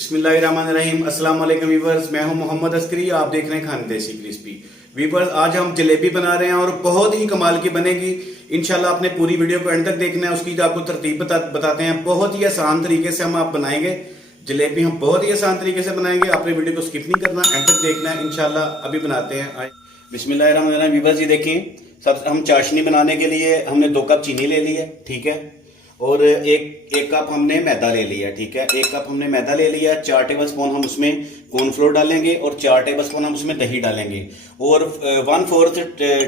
बिस्मिल्लाहिर्रहमानिर्रहीम। अस्सलाम वालेकुम वीवर्स, मैं हूं मोहम्मद अस्करी। आप देख रहे हैं खानदेशी क्रिस्पी। वीवर्स, आज हम जलेबी बना रहे हैं और बहुत ही कमाल की बनेगी। इंशाल्लाह आपने पूरी वीडियो को एंड तक देखना है। उसकी आपको तरतीब बताते हैं। बहुत ही आसान तरीके से हम आप बनाएंगे जलेबी। हम बहुत ही आसान तरीके से बनाएंगे। आपने वीडियो को स्किप नहीं करना, एंड तक देखना है। इंशाल्लाह अभी बनाते हैं। बिस्मिल्लाहिर्रहमानिर्रहीम। वीवर्स, ये देखिए, सब हम चाशनी बनाने के लिए हमने 2 कप चीनी ले ली है, ठीक है। और एक कप हमने मैदा ले लिया, ठीक है। 1 कप हमने मैदा ले लिया। 4 टेबल स्पून हम उसमें कॉर्नफ्लोर डालेंगे और 4 टेबल स्पून हम उसमें दही डालेंगे और 1/4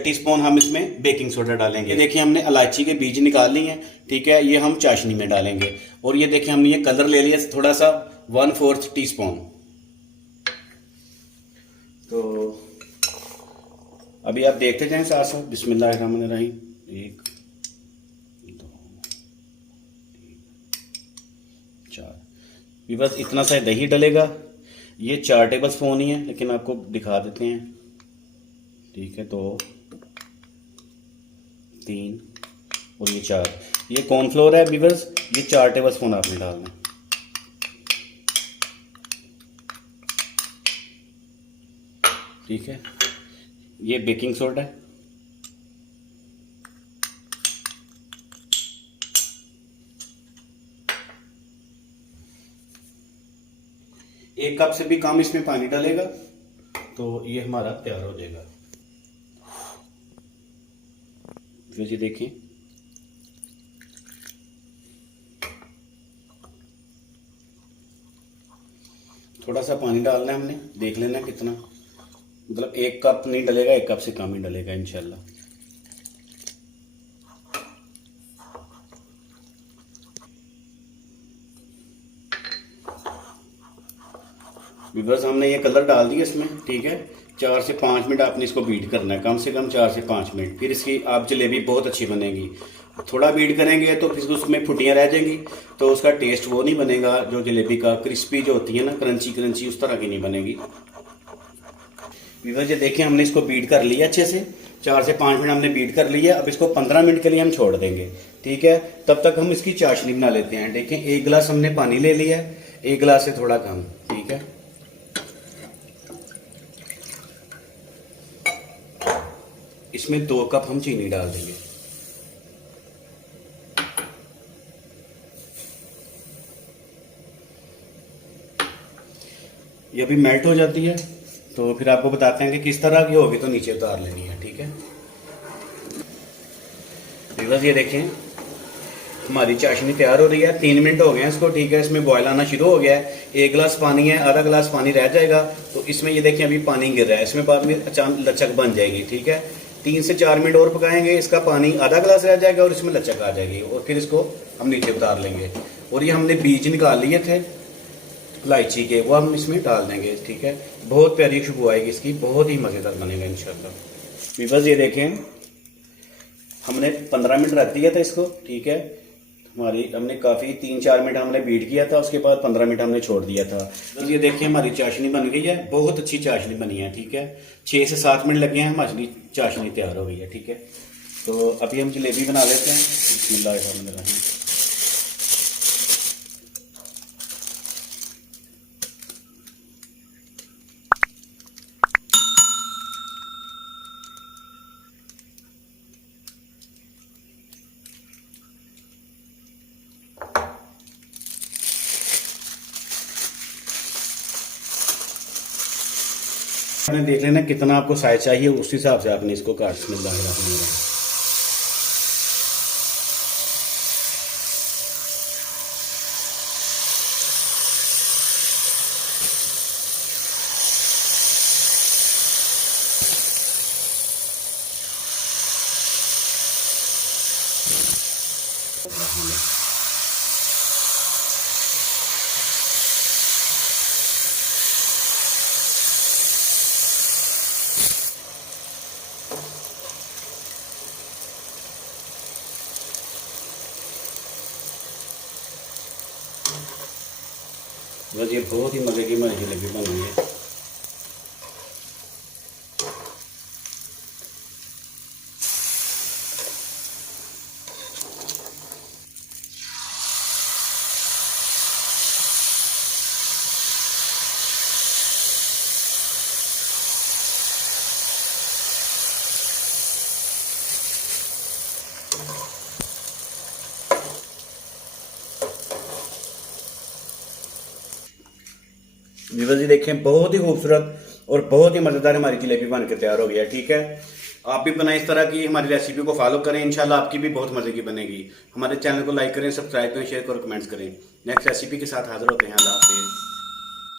टीस्पून हम इसमें बेकिंग सोडा डालेंगे। देखिए, हमने इलायची के बीज निकाल लिए हैं, ठीक है। ये हम चाशनी में डालेंगे। और ये देखिए, हमने ये कलर ले लिया थोड़ा सा, 1/4 टीस्पून। तो अभी आप देखते जाएं साथ साथ। बिस्मिल्लाहिर्रहमानिर्रहीम। 1 2 4। ये बस इतना सा दही डलेगा। ये 4 टेबल स्पून ही है, लेकिन आपको दिखा देते हैं, ठीक है। 2 3 और ये 4। ये कॉर्नफ्लोर है बीवर्स, ये 4 टेबल स्पून आपने डालना है, ठीक है। ये बेकिंग सोडा है, एक कप से भी कम इसमें पानी डालेगा तो ये हमारा तैयार हो जाएगा। फिर ये देखिए, थोड़ा सा पानी डालना है हमने, देख लेना कितना, मतलब 1 कप नहीं डलेगा, 1 कप से कम ही डलेगा इंशाल्लाह। व्यूअर्स, हमने ये कलर डाल दिया इसमें, ठीक है। 4 से 5 मिनट आपने इसको बीट करना है, कम से कम 4 से 5 मिनट। फिर इसकी आप जलेबी बहुत अच्छी बनेगी। थोड़ा बीट करेंगे तो फिर उसमें फुटियाँ रह जाएंगी, तो उसका टेस्ट वो नहीं बनेगा जो जलेबी का क्रिस्पी जो होती है ना, क्रंची क्रंची, उस तरह की नहीं बनेगी। व्यूअर्स, ये देखिए, हमने इसको बीट कर लिया अच्छे से। 4 से 5 मिनट हमने बीट कर लिया। अब इसको 15 मिनट के लिए हम छोड़ देंगे, ठीक है। तब तक हम इसकी चाशनी बना लेते हैं। देखिए, 1 गिलास हमने पानी ले लिया है, 1 गिलास से थोड़ा कम, ठीक है। इसमें 2 कप हम चीनी डाल देंगे। ये अभी मेल्ट हो जाती है, तो फिर आपको बताते हैं कि किस तरह की होगी, तो नीचे उतार लेनी है, ठीक है। बस ये देखें, हमारी चाशनी तैयार हो रही है। 3 मिनट हो गए हैं इसको, ठीक है। इसमें बॉयल आना शुरू हो गया है। 1 गिलास पानी है, आधा गिलास पानी रह जाएगा, तो इसमें ये देखें अभी पानी गिर रहा है। इसमें बाद में अचानक लचक बन जाएगी, ठीक है। 3 से 4 मिनट और पकाएंगे, इसका पानी आधा गिलास रह जाएगा और इसमें लचक आ जाएगी, और फिर इसको हम नीचे उतार लेंगे। और ये हमने बीज निकाल लिए थे इलायची के, वो हम इसमें डाल देंगे, ठीक है। बहुत प्यारी खुशबू आएगी इसकी, बहुत ही मज़ेदार बनेगा इंशाल्लाह। बस ये देखें, हमने 15 मिनट रख दिया था इसको, ठीक है। हमने काफ़ी 3-4 मिनट हमने बीट किया था, उसके बाद 15 मिनट हमने छोड़ दिया था। बस ये देखिए, हमारी चाशनी बन गई है, बहुत अच्छी चाशनी बनी है, ठीक है। 6 से 7 मिनट लगे हैं, हमारी चाशनी तैयार हो गई है, ठीक है। तो अभी हम जलेबी बना लेते हैं। बिस्मिल्लाहिर्रहमानिर्रहीम। आपने देख लेना कितना आपको साइज चाहिए, उस हिसाब से आपने इसको काट। बिस्मिल्लाहिर्रहमानिर्रहीम। बस ये बहुत ही मज़े की हमारी जलेबी बन गई है। व्यूअर्स जी देखें, बहुत ही खूबसूरत और बहुत ही मज़ेदार हमारी जलेबी बन के तैयार हो गया है। ठीक है, आप भी बनाएं इस तरह की, हमारी रेसिपी को फॉलो करें, इंशाल्लाह आपकी भी बहुत मज़े की बनेगी। हमारे चैनल को लाइक करें, सब्सक्राइब करें, शेयर करें, कमेंट्स करें। नेक्स्ट रेसिपी के साथ हाजिर होते हैं। अल्लाह।